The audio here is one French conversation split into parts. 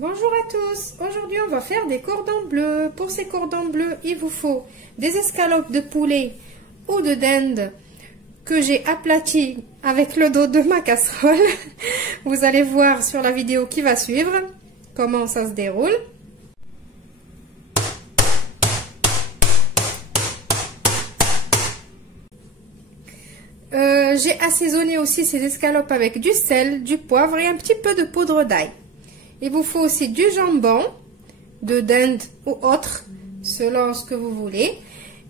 Bonjour à tous, aujourd'hui on va faire des cordons bleus. Pour ces cordons bleus, il vous faut des escalopes de poulet ou de dinde que j'ai aplaties avec le dos de ma casserole. Vous allez voir sur la vidéo qui va suivre comment ça se déroule. J'ai assaisonné aussi ces escalopes avec du sel, du poivre et un petit peu de poudre d'ail. Il vous faut aussi du jambon, de dinde ou autre, selon ce que vous voulez,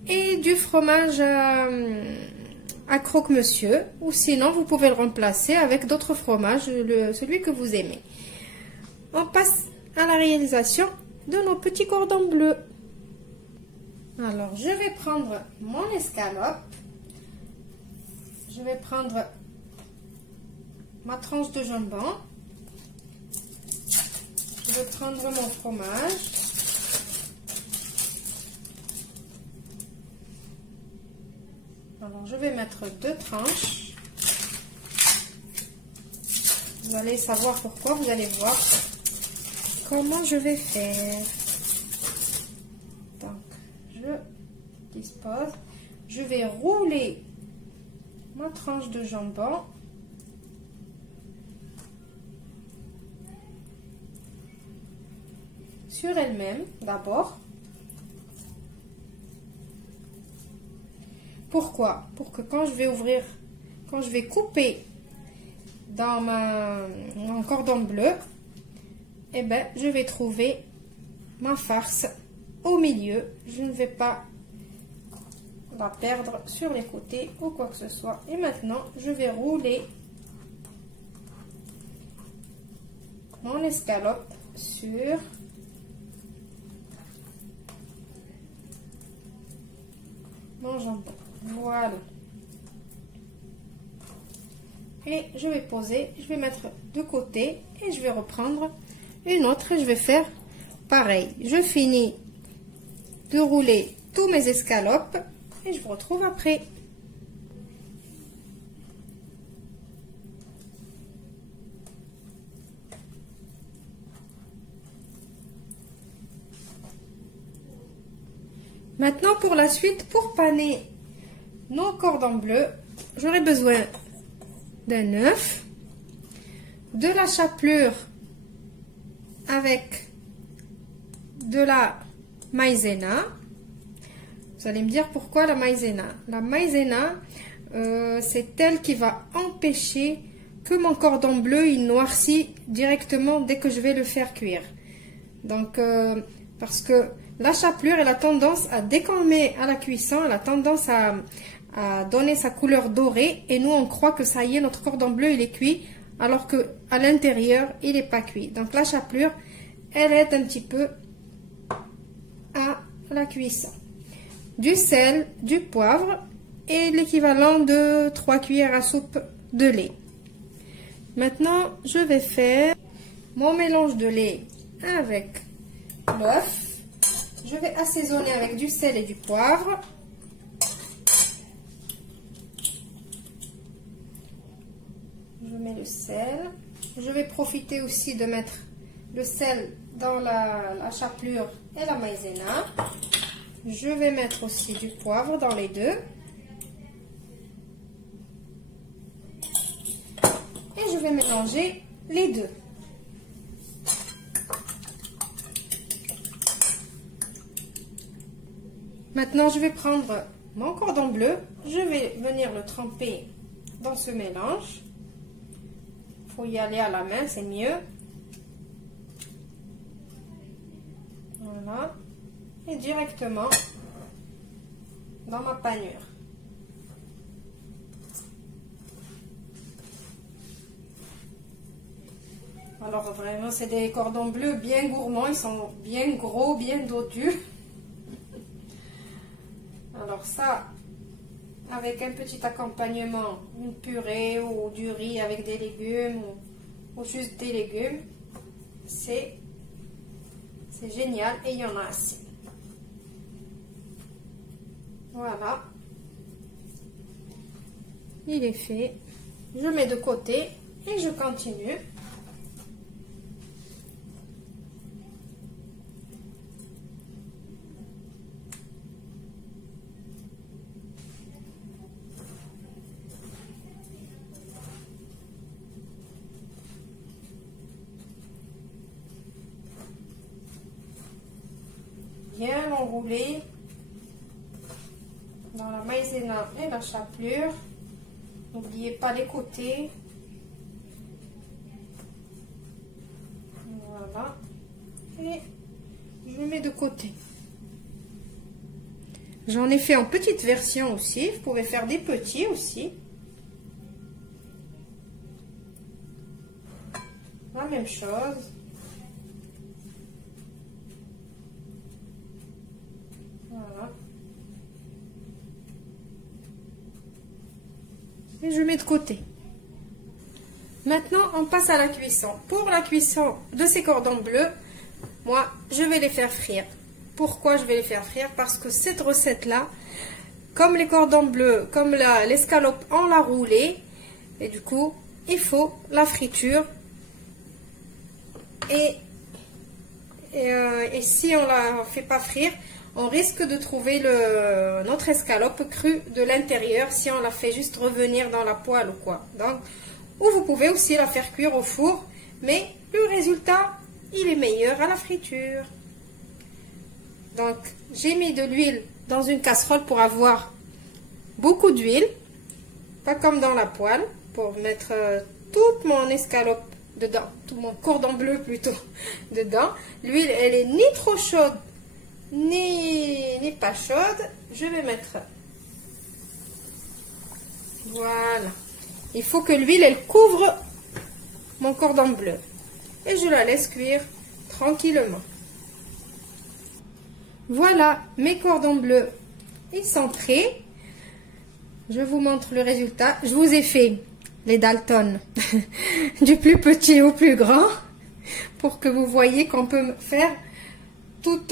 et du fromage à croque-monsieur, ou sinon vous pouvez le remplacer avec d'autres fromages, celui que vous aimez. On passe à la réalisation de nos petits cordons bleus. Alors, je vais prendre mon escalope, je vais prendre ma tranche de jambon. Je vais prendre mon fromage. Alors, je vais mettre 2 tranches. Vous allez savoir pourquoi, vous allez voir comment je vais faire. Donc, je dispose. Je vais rouler ma tranche de jambon. Sur elle-même d'abord. Pourquoi? Pour que quand je vais ouvrir, quand je vais couper dans mon cordon bleu, eh ben, je vais trouver ma farce au milieu. Je ne vais pas la perdre sur les côtés ou quoi que ce soit. Et maintenant, je vais rouler mon escalope sur mon jambon. Voilà. Et je vais poser, je vais mettre de côté et je vais reprendre une autre et je vais faire pareil. Je finis de rouler tous mes escalopes et je vous retrouve après. Maintenant, pour la suite, pour paner nos cordons bleus, j'aurai besoin d'un œuf, de la chapelure avec de la maïzena. Vous allez me dire pourquoi la maïzena. La maïzena, c'est elle qui va empêcher que mon cordon bleu il noircit directement dès que je vais le faire cuire. Donc, parce que la chapelure, elle a tendance à, dès qu'on le met à la cuisson, elle a tendance à donner sa couleur dorée. Et nous, on croit que ça y est, notre cordon bleu, il est cuit, alors que à l'intérieur, il n'est pas cuit. Donc, la chapelure, elle aide un petit peu à la cuisson. Du sel, du poivre et l'équivalent de 3 cuillères à soupe de lait. Maintenant, je vais faire mon mélange de lait avec l'œuf. Je vais assaisonner avec du sel et du poivre. Je mets le sel. Je vais profiter aussi de mettre le sel dans la chapelure et la maïzena. Je vais mettre aussi du poivre dans les deux. Et je vais mélanger les deux. Maintenant, je vais prendre mon cordon bleu, je vais venir le tremper dans ce mélange. Il faut y aller à la main, c'est mieux. Voilà. Et directement dans ma panure. Alors vraiment, c'est des cordons bleus bien gourmands, ils sont bien gros, bien dodus. Alors ça, avec un petit accompagnement, une purée ou du riz avec des légumes ou juste des légumes, c'est génial et il y en a assez. Voilà, il est fait. Je mets de côté et je continue. enrouler dans la maïzena et la chapelure. N'oubliez pas les côtés. Voilà. Et je mets de côté. J'en ai fait en petite version aussi. Vous pouvez faire des petits aussi. La même chose. Voilà. Et je mets de côté. Maintenant, on passe à la cuisson. Pour la cuisson de ces cordons bleus, moi, je vais les faire frire. Pourquoi je vais les faire frire? Parce que cette recette-là, comme les cordons bleus, comme l'escalope, on l'a roulée. Et du coup, il faut la friture. Et si on ne la fait pas frire, on risque de trouver notre escalope crue de l'intérieur si on la fait juste revenir dans la poêle ou quoi. Donc, ou vous pouvez aussi la faire cuire au four, mais le résultat, il est meilleur à la friture. Donc, j'ai mis de l'huile dans une casserole pour avoir beaucoup d'huile, pas comme dans la poêle, pour mettre toute mon escalope dedans, tout mon cordon bleu plutôt dedans. L'huile, elle est ni trop chaude, ni pas chaude. Je vais mettre, voilà. Il faut que l'huile, elle couvre mon cordon bleu. Et je la laisse cuire tranquillement. Voilà, mes cordons bleus, ils sont prêts. Je vous montre le résultat. Je vous ai fait les Dalton du plus petit au plus grand pour que vous voyez qu'on peut faire toutes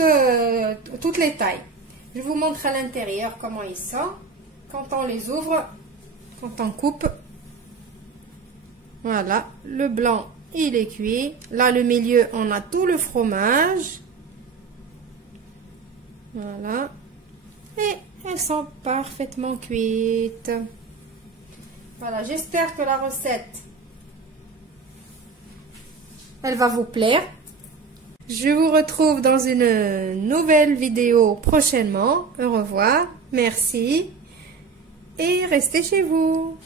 les tailles. Je vous montre à l'intérieur comment ils sont. Quand on les ouvre, quand on coupe, voilà, le blanc il est cuit. Là le milieu on a tout le fromage. Voilà. Et elles sont parfaitement cuites. Voilà, j'espère que la recette, elle va vous plaire. Je vous retrouve dans une nouvelle vidéo prochainement. Au revoir, merci et restez chez vous.